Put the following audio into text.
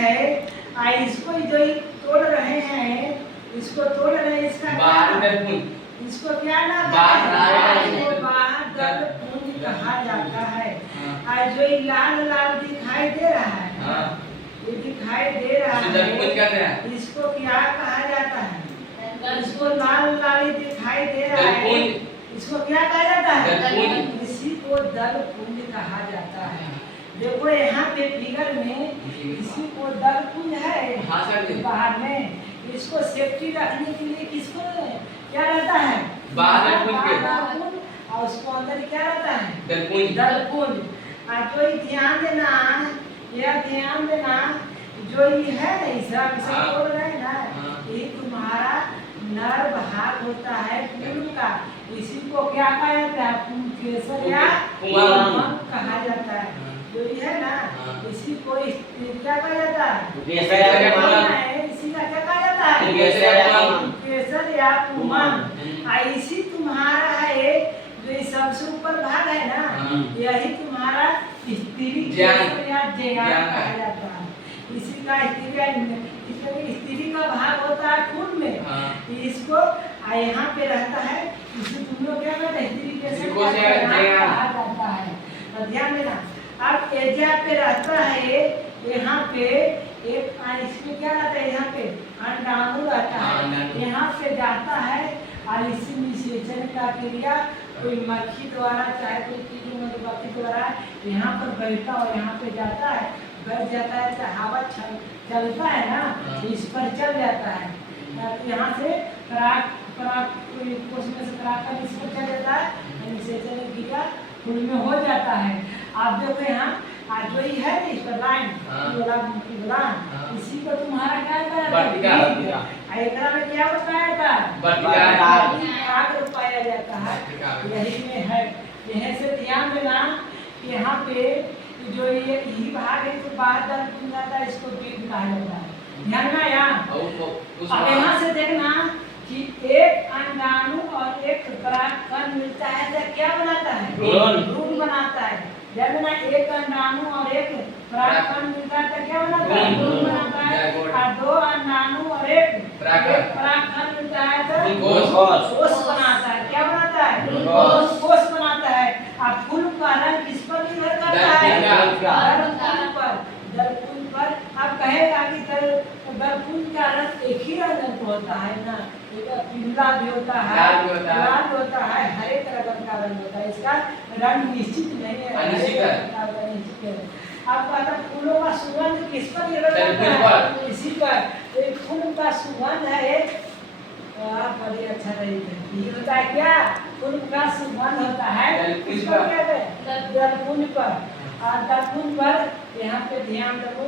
है, इसको जो तोड़ रहे हैं, इसको तोड़ रहे हैं, इसका इसको क्या नाम है? इसको बाहर दल पुंज कहा जाता है। जो ये लाल लाल दिखाई दे रहा है, ये दिखाई दे रहा है, इसको क्या कहा जाता है? इसको लाल लाल दिखाई दे रहा है, इसको क्या कहा जाता है? इसी को दल पुंज कहा जाता है। देखो यहाँ पे फिगर में इसी को दल पुंज है बाहर में, इसको सेफ्टी रखने के लिए किसको क्या रहता है? और उसको अंदर क्या रहता है? दल पुंज। जो ध्यान देना, यह ध्यान देना, जो ये है ना इसे बोल रहे हैं ना, ये तुम्हारा नर भाग होता है फूल का, इसी को क्या कहा जाता है? पुंकेसर या पुंकेसर कहा जाता है। जो ये है ना, इसी को क्या कहा जाता है? इसी का क्या कहा जाता है? पुंकेसर या पुंकेसर। इसी तुम्हारा है जो सबसे ऊपर भाग है ना, यही तुम्हारा स्त्री या ज्ञान कहा जाता है। इसी का स्त्री का भाग होता है फूल में, इसको यहाँ पे रहता है, इसे तुम लोग क्या कहते हैं? स्त्री के कहा जाता है। तो ध्यान देना। अब एजा पे रहता है, यहाँ पे एक इसमें क्या रहता है? यहाँ पे अंडाणु रहता है, यहाँ पे जाता है और इसी निषेचन का क्रिया कोई मक्खी द्वारा चाहे कोई कीड़ी मधुमक्खी द्वारा यहाँ पर बैठता और यहाँ पे जाता है, बैठ जाता है, तो हवा चलता है ना, इस पर चल जाता है, यहाँ से उसमें से पराग इस पर चल जाता है, निषेचन क्रिया फूल में हो जाता है। आप देखो यहाँ जो ही है इस पर लाइन, इसी को तुम्हारा क्या एकरा में क्या बताया था? पाया जाता है, यही में है। यहीं से ध्यान देना कि यहाँ पे जो ये ही भाग है तो बाहर दल पुंज जाता है, इसको बीज कहा जाता है। ध्यान में यहाँ, अब यहाँ से देखना कि एक अंडाणु और एक परागकण मिलता है तो क्या बनाता है? भ्रूण बनाता है। जब ना एक अंडाणु और एक परागकण मिलता है तो क्या बनाता है? भ्रूण बनाता है। और दो अंडाणु और एक परागकण मिलता है तो कोष बनाता है। क्या बनाता है? कोष बनाता है। अब फूल का रंग किस पर निर्भर करता है? दल पर। दल पर अब कहेगा कि दल का रंग एक ही रंग होता है ना, पीला भी होता है, लाल भी होता है, हर एक रंग का रंग होता है, इसका रंग निश्चित नहीं है, निश्चित है। अब कहता फूलों का सुगंध किस पर निर्भर करता है? इसी पर। एक फूल का सुगंध है, बड़ी अच्छा तरीके ये होता है क्या? फूल का सुगंध होता है किस पर? कहते हैं दल पुंज पर। और दल पुंज पर यहाँ पे ध्यान रखो।